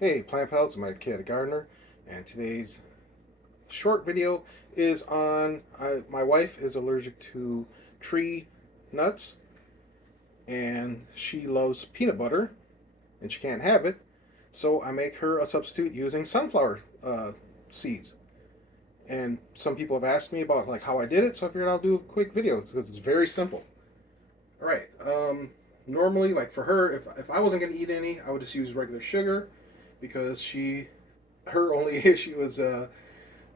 Hey, Plant Pals, my kid Gardener, and today's short video is on my wife is allergic to tree nuts, and she loves peanut butter, and she can't have it, so I make her a substitute using sunflower seeds. And some people have asked me about like how I did it, so I figured I'll do a quick video because it's very simple. All right. Normally, like for her, if I wasn't gonna eat any, I would just use regular sugar because her only issue is the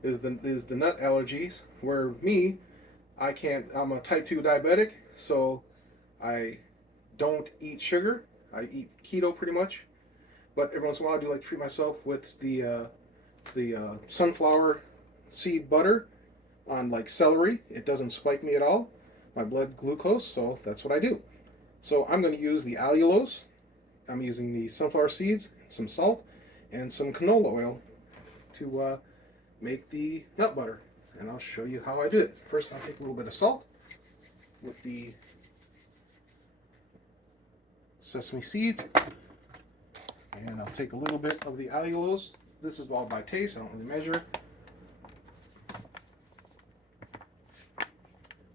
nut allergies. Where me, I can't. I'm a type 2 diabetic, so I don't eat sugar. I eat keto pretty much. But every once in a while, I do like to treat myself with the sunflower seed butter on like celery. It doesn't spike me at all, my blood glucose. So that's what I do. So I'm going to use the allulose. I'm using the sunflower seeds, some salt, and some canola oil to make the nut butter. And I'll show you how I do it. First, I'll take a little bit of salt with the sesame seeds, and I'll take a little bit of the allulose. This is all by taste. I don't really measure.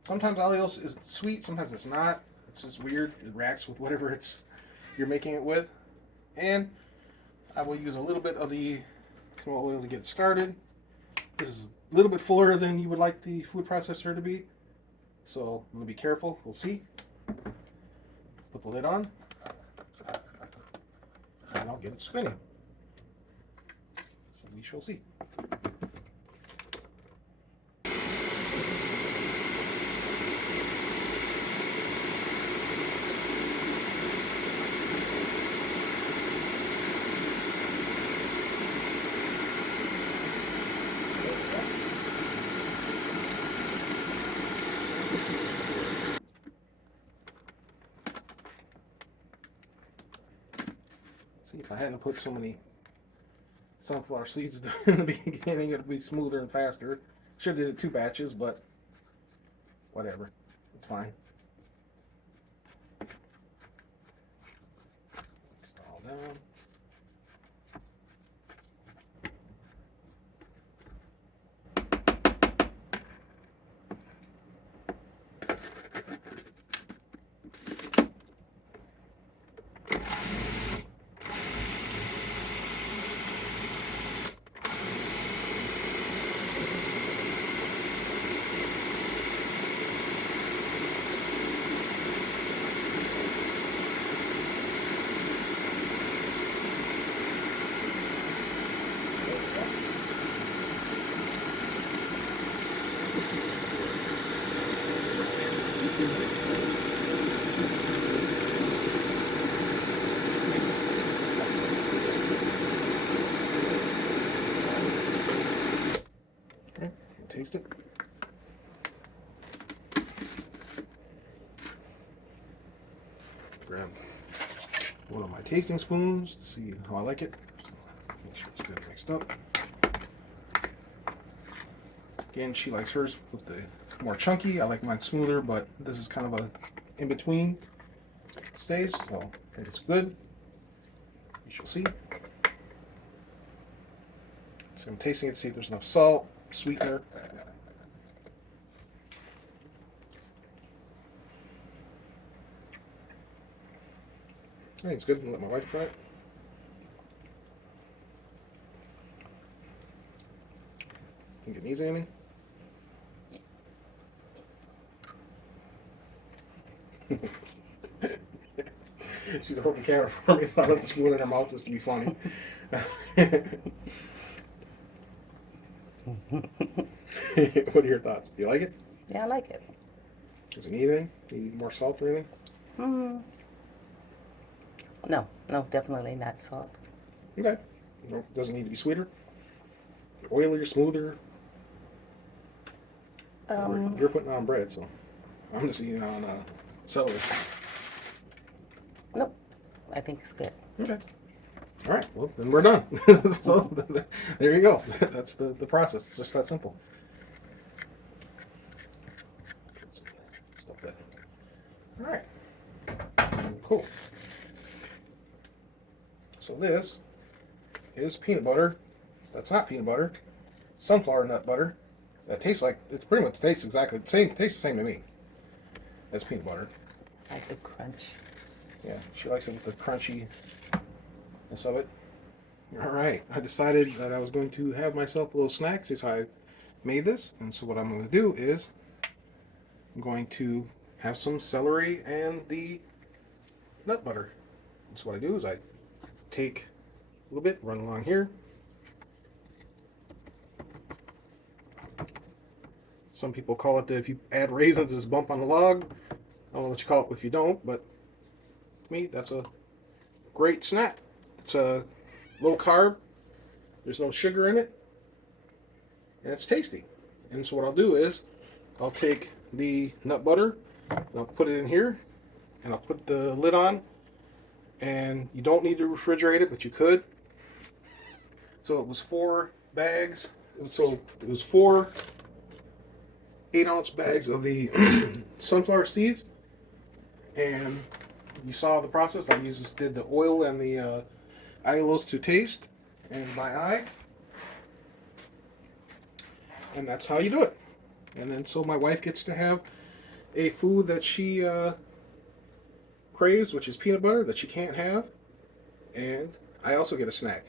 Sometimes allulose is sweet, sometimes it's not. It's just weird. It reacts with whatever you're making it with. And I will use a little bit of the canola oil to get started. This is a little bit fuller than you would like the food processor to be, so I'm going to be careful. We'll see. Put the lid on, and I'll get it spinning. So we shall see. See, if I hadn't put so many sunflower seeds in the beginning, it'd be smoother and faster. Should have did it 2 batches, but whatever. It's fine. Mix it all down. Okay, taste it. Grab one of my tasting spoons to see how I like it. So make sure it's good mixed up. Again, she likes hers with the more chunky. I like mine smoother, but this is kind of a in between stage, so I think it's good. You shall see. So I'm tasting it to see if there's enough salt, sweetener. I think it's good. I'll let my wife try it. Think it needs anything? She's holding the camera for me, so I let the spoon in her mouth just to be funny. What are your thoughts? Do you like it? Yeah, I like it. Does it need anything? Need more salt or anything? Mm, no, definitely not salt. Okay. No, doesn't need to be sweeter, oilier, smoother. You're putting it on bread, so I'm just eating on celery. Nope, I think it's good. Okay. All right. Well, then we're done. So there you go. That's the process. It's just that simple. Stuff that in. All right. Cool. So this is peanut butter. That's not peanut butter. Sunflower nut butter. That tastes like, it's pretty much tastes exactly the same. Tastes the same to me as peanut butter. I like the crunch. Yeah, she likes it with the crunchiness of it. All right, I decided that I was going to have myself a little snack. This is how I made this. And so what I'm going to do is I'm going to have some celery and the nut butter. So what I do is I take a little bit, run along here. Some people call it, if you add raisins, it's bump on the log. I don't know what you call it if you don't, but to me, that's a great snack. It's a low carb. There's no sugar in it. And it's tasty. And so what I'll do is I'll take the nut butter and I'll put it in here and I'll put the lid on. And you don't need to refrigerate it, but you could. So it was 4 bags. So it was 4 8-ounce bags of the sunflower seeds. And you saw the process. I did the oil and the allulose to taste and by eye. And that's how you do it. And then so my wife gets to have a food that she craves, which is peanut butter that she can't have. And I also get a snack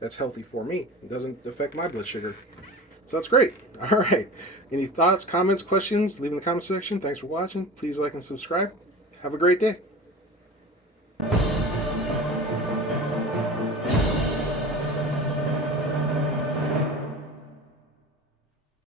that's healthy for me. It doesn't affect my blood sugar. So that's great. All right. Any thoughts, comments, questions? Leave in the comment section. Thanks for watching. Please like and subscribe. Have a great day.